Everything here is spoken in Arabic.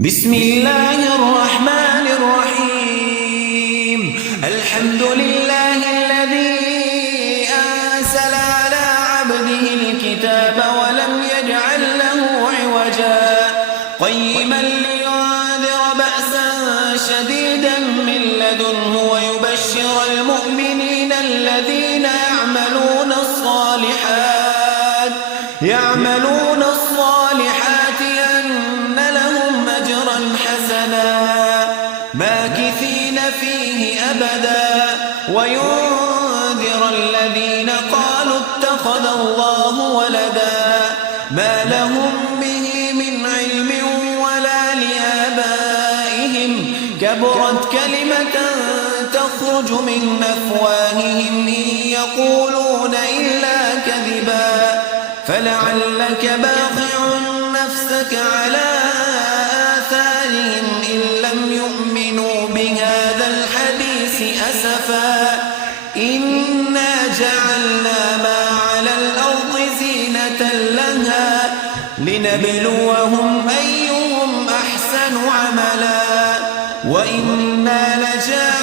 بسم الله الرحمن الرحيم. الحمد لله الذي أنزل على عبده الكتاب ولم يجعل له عوجا قيما لينذر بأسا شديدا من لدنه ويبشر المؤمنين الذين يعملون الصالحات أن لهم أجرا حسنا ماكثين فيه أبدا وينذر الذين قالوا اتخذ الله ولدا ما لهم به من علم ولا لآبائهم كبرت كلمة تخرج من أفواههم إن يقولون إلا كذبا فلعلك باخع نفسك على آثارهم إن لم يؤمنوا بهذا الحديث أسفا إنا جعلنا ما على الأرض زينة لها لنبلوهم أيهم أحسن عملا وإنا لجاعلون